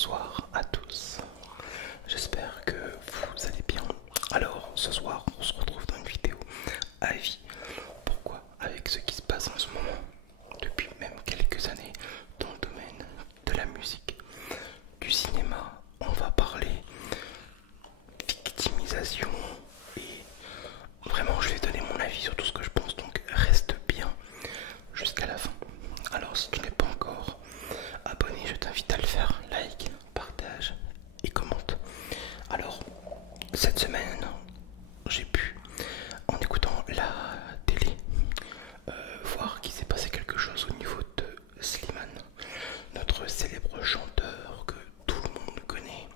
bonsoir à tous. J'espère que vous allez bien. Alors, ce soir, on se retrouve dans une vidéo avis. Pourquoi? Avec ce qui se passe en ce moment, depuis même quelques années, dans le domaine de la musique, du cinéma, on va parler victimisation et vraiment, je vais donner mon avis sur tout ce que je pense. Donc, reste bien jusqu'à la fin. Alors, si tu n'es pas encore abonné, je t'invite à le faire. Like, partage et commente. Alors, cette semaine, j'ai pu, en écoutant la télé, voir qu'il s'est passé quelque chose au niveau de Slimane, notre célèbre chanteur que tout le monde connaît.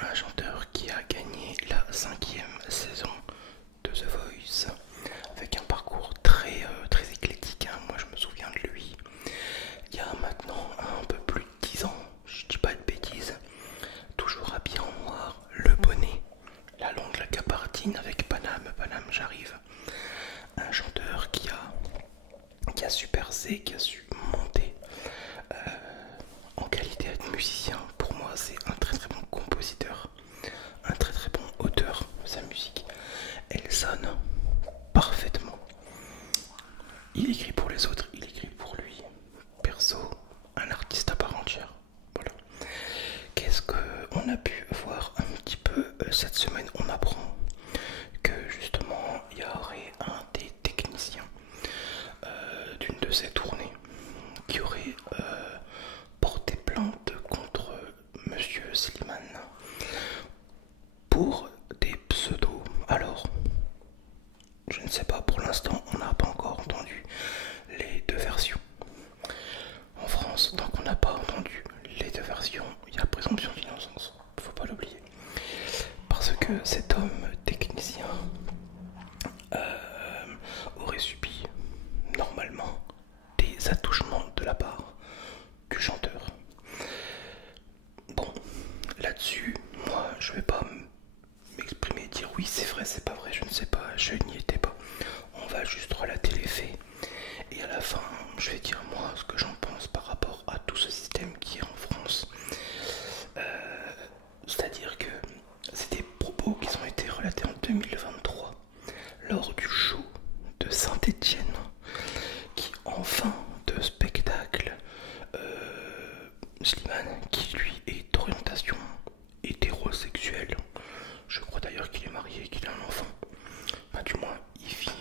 Un chanteur qui a gagné la 5e saison de The Voice avec un parcours très éclectique, hein. Moi je me souviens de lui il y a maintenant un peu plus de 10 ans, je dis pas de bêtises, toujours habillé en noir, le bonnet, la longue la gabardine avec Paname, Paname j'arrive. Un chanteur qui a su percer, qui a su monter en qualité d'être musicien. Pour moi c'est un très bon compositeur, un très bon auteur. Sa musique, elle sonne parfaitement. Il écrit pour les autres, il écrit pour lui. Perso, un artiste à part entière. Voilà. Qu'est-ce qu'on a pu voir un petit peu cette semaine? On apprend que justement il y aurait un des techniciens d'une de ces tournées qui aurait porté plainte contre Monsieur Slimane pour des pseudos. Alors, je ne sais pas, pour l'instant on n'a pas encore entendu les deux versions. En France, tant qu'on n'a pas entendu les deux versions, il y a présomption d'innocence, faut pas l'oublier. Parce que cet homme technicien aurait subi normalement des attouchements de la part du chanteur. Bon, là-dessus, moi je vais pas m'exprimer, dire oui c'est vrai, c'est pas vrai, je ne sais pas, je n'y étais pas. On va juste relater les faits et à la fin je vais dire moi ce que j'en pense par rapport à tout ce système qui est en France. C'est-à-dire que c'est des propos qui ont été relatés en 2023 lors du show de Saint-Étienne qui en fin de spectacle, Slimane, qui lui est d'orientation hétérosexuelle, je crois d'ailleurs qu'il est marié et qu'il a un enfant, enfin, du moins il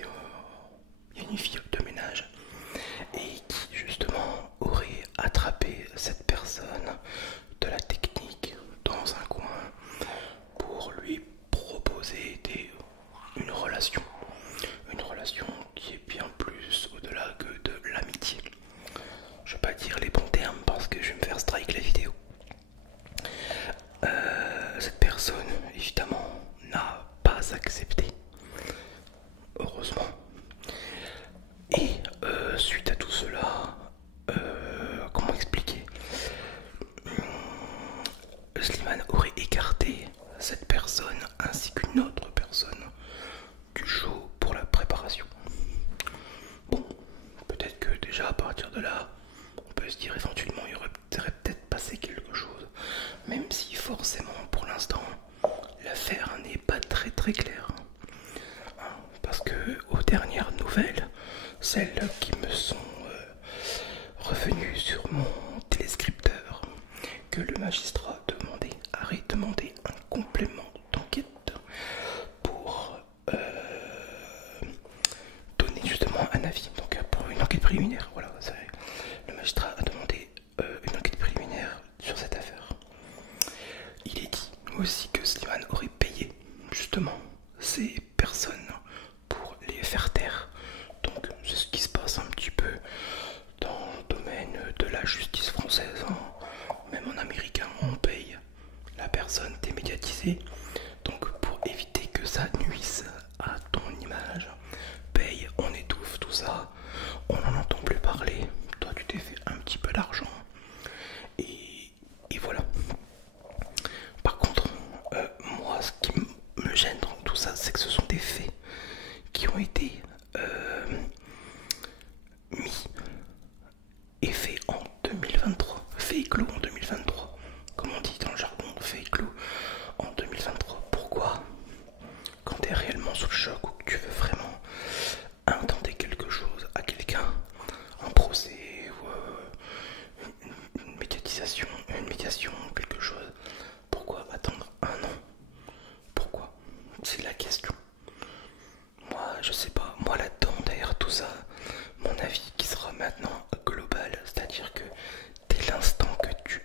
y a une fille de ménage, et qui justement aurait attrapé cette personne de la technique dans un coin pour lui proposer une relation qui est bien plus au-delà que de l'amitié. Je vais pas dire les bons termes parce que je vais me faire strike la vidéo. Cette personne évidemment n'a pas accepté, heureusement, et suite à tout cela, comment expliquer, Slimane aurait écarté cette personne ainsi qu'une autre personne du show pour la préparation. Bon, peut-être que déjà à partir de là, on peut se dire éventuellement il y aurait peut-être passé quelque chose, même si forcément pour l'instant l'affaire n'est pas très claire. Parce que aux dernières nouvelles, celles qui me sont revenues sur mon téléscripteur, que le magistrat aurait demandé un complément d'enquête pour donner justement un avis, donc pour une enquête préliminaire. Voilà, le magistrat a demandé une enquête préliminaire sur cette affaire. Il est dit aussi que Slimane aurait payé justement ces personnes pour les faire taire. Donc c'est ce qui se passe un petit peu dans le domaine de la justice française, hein. Même en américain on paye la personne démédiatisée, donc pour éviter que ça nuise à ton image, paye, on étouffe tout ça, on n'en entend plus parler, toi tu t'es fait un petit peu d'argent et voilà. Par contre, moi ce qui me gêne dans tout ça, c'est que ce sont des faits qui ont été mis et faits en 2023, faits clos en 2023, comme on dit. médiation, quelque chose. Pourquoi attendre un an? Pourquoi? C'est la question. Moi, je sais pas. Moi, là-dedans, derrière tout ça, mon avis qui sera maintenant global, c'est-à-dire que dès l'instant que tu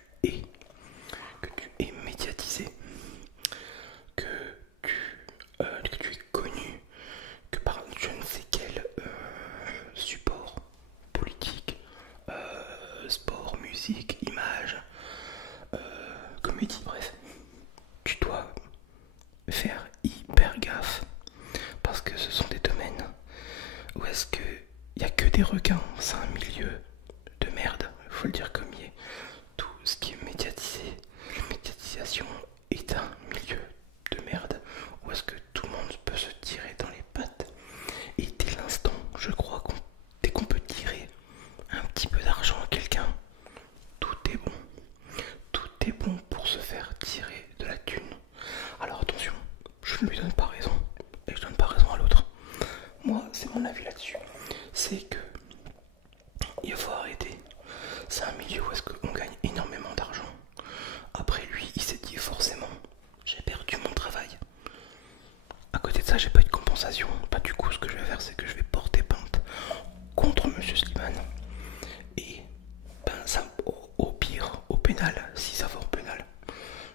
es médiatisé, que que tu es connu, que par je ne sais quel support politique, sport, musique, image, comédie, bref, tu dois faire hyper gaffe parce que ce sont des domaines où est-ce que il n'y a que des requins, c'est un milieu de merde, il faut le dire comme il est. Tout ce qui est médiatisé, la médiatisation est un milieu de merde où est-ce que tout le monde peut se tirer dans les pattes. Et dès l'instant, je crois dès qu'on peut tirer un petit peu d'argent à quelqu'un, tout est bon. Tout est bon pour se faire tirer de la thune. Alors attention, je ne lui donne pas raison et je donne pas raison à l'autre. Moi, c'est mon avis là-dessus. C'est que il faut arrêter. C'est un milieu où est-ce qu'on gagne énormément d'argent. Après lui, il s'est dit forcément, j'ai perdu mon travail. À côté de ça, j'ai pas eu de compensation. Pas du coup, ce que je vais faire, c'est que je vais porter plainte contre Monsieur Slimane. Et ben ça, au pire, au pénal, si ça va au pénal.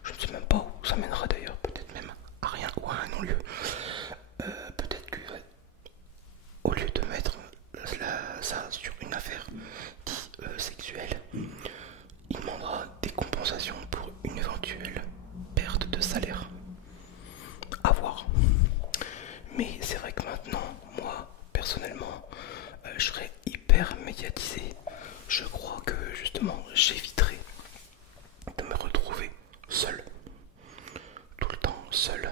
Je ne sais même pas où ça mènera d'ailleurs, peut-être même à rien ou à un non-lieu. Peut-être que au lieu de mettre ça sur une affaire dite sexuelle, il demandera des compensations pour une éventuelle perte de salaire. À voir. Mais c'est vrai que maintenant, moi, personnellement, je serais hyper médiatisé. Je crois que justement, j'éviterai de me retrouver seul. Tout le temps seul.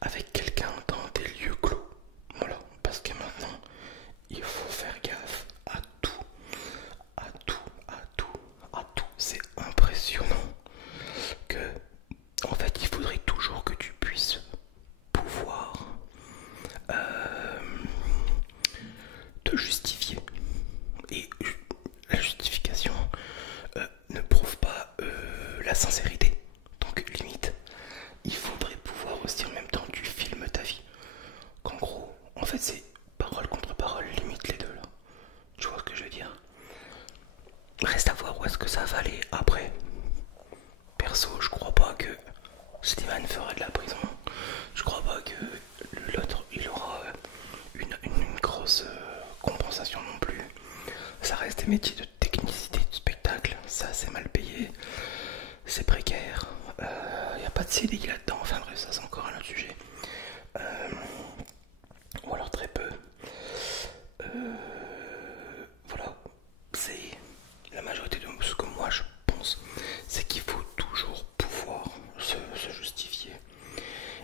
Avec quelqu'un dans des lieux clos. Voilà. Parce que maintenant, il faut faire gaffe à tout. À tout, à tout, à tout. C'est impressionnant que, en fait, il faudrait toujours que tu puisses pouvoir te justifier. Et la justification ne prouve pas la sincérité. Donc limite, il faudrait pouvoir aussi en même temps tu filmes ta vie. Qu'en gros, en fait c'est parole contre parole, limite les deux là. Tu vois ce que je veux dire? Reste à voir où est-ce que ça va aller après. Perso, je crois pas que Steven fera de la prison. Je crois pas que l'autre il aura une grosse compensation non plus. Ça reste des métiers de technicité de spectacle, ça c'est mal payé, c'est précaire, y a pas de CDI là-dedans, enfin bref ça c'est encore un autre sujet. Ou alors très peu. Voilà, c'est la majorité de ce que moi je pense, c'est qu'il faut toujours pouvoir se justifier.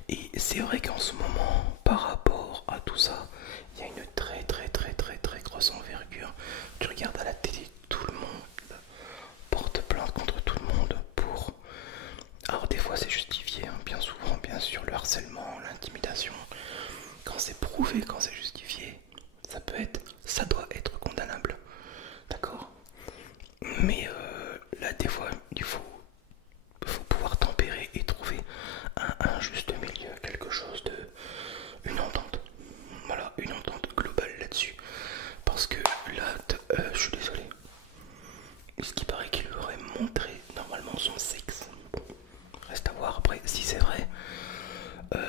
Et c'est vrai qu'en ce moment, par rapport à tout ça, il y a une très grosse envergure. Tu regardes à la télé, tout le monde porte plainte contre tout le monde pour... Alors des fois c'est justifié, hein, bien souvent, bien sûr, le harcèlement, l'intimidation. Quand c'est prouvé, quand c'est justifié, ça doit être condamnable. D'accord? Mais là des fois, il faut pouvoir tempérer et trouver un juste milieu, quelque chose de... une entente. Voilà, une entente globale là-dessus. Parce que là, je suis désolé. Ce qui paraît qu'il aurait montré normalement son sexe. Bon, reste à voir après si c'est vrai.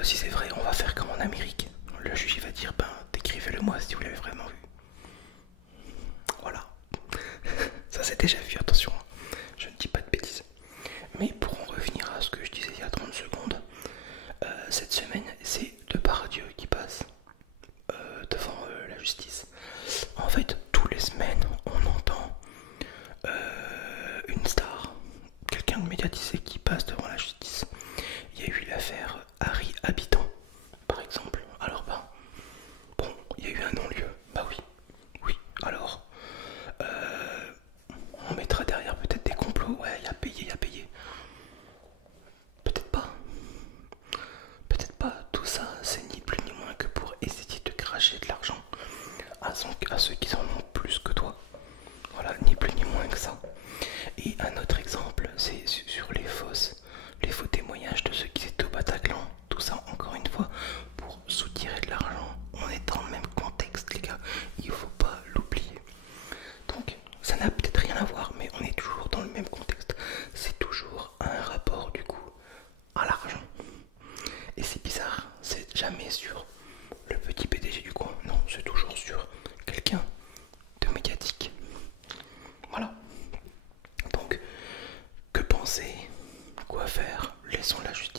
Si c'est vrai, on va faire comme en Amérique. Le juge il va dire, ben décrivez-le moi si vous l'avez vraiment vu. Voilà. Ça c'est déjà vu, attention. Je ne dis pas de bêtises. Mais pour en revenir à ce que je disais il y a 30 secondes, cette semaine, c'est Depardieu qui passe devant la justice. En fait, tous les semaines, on entend une star, quelqu'un de médiatisé qui passe devant la justice. Il y a eu l'affaire Harry Habitant, par exemple. Alors, bon, il y a eu un non-lieu. Bah oui, alors, on mettra derrière peut-être des complots. Ouais, il y a payé. Peut-être pas. Peut-être pas. Tout ça, c'est ni plus ni moins que pour essayer de cracher de l'argent à ceux qui en ont plus que toi. Voilà, ni plus ni moins que ça. Et un autre exemple, c'est sont là juste